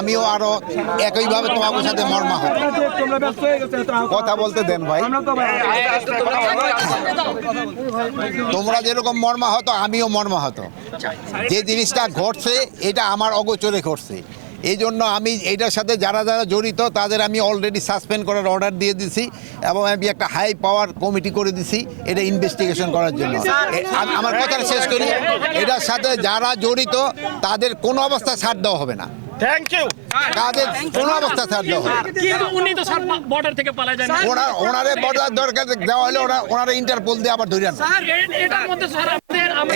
আমিও আরো একইভাবে তোমাদের সাথে মর্মাহত। কথা বলতে দেন ভাই। তোমরা যেরকম মর্মাহত আমিও মর্মাহত। যে জিনিসটা ঘটছে এটা আমার অগোচরে ঘটছে, এই জন্য আমি এইটার সাথে যারা যারা জড়িত তাদের আমি অলরেডি সাসপেন্ড করার অর্ডার দিয়ে দিছি এবং আমি একটা হাই পাওয়ার কমিটি করে দিছি এটা ইনভেস্টিগেশন করার জন্য। আমার কথাটা শেষ করি, এটার সাথে যারা জড়িত তাদের কোনো অবস্থায় ছাড় দেওয়া হবে না। Thank you. তাদের কোনো অবস্থা ছাড় দেওয়া হবে না। কিন্তু উনি তো স্যার বর্ডার থেকে পালায় যান। ওনারে বর্ডার দরকার দেওয়া হলে ওনারা ইন্টারপোল দিয়ে আবার ধরে আনবে। এটার মধ্যে স্যার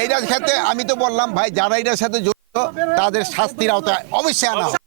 এইটার ক্ষেত্রে আমি তো বললাম ভাই, যারা এটার সাথে জড়িত তাদের শাস্তির আওতায় অবশ্যই আনা হবে।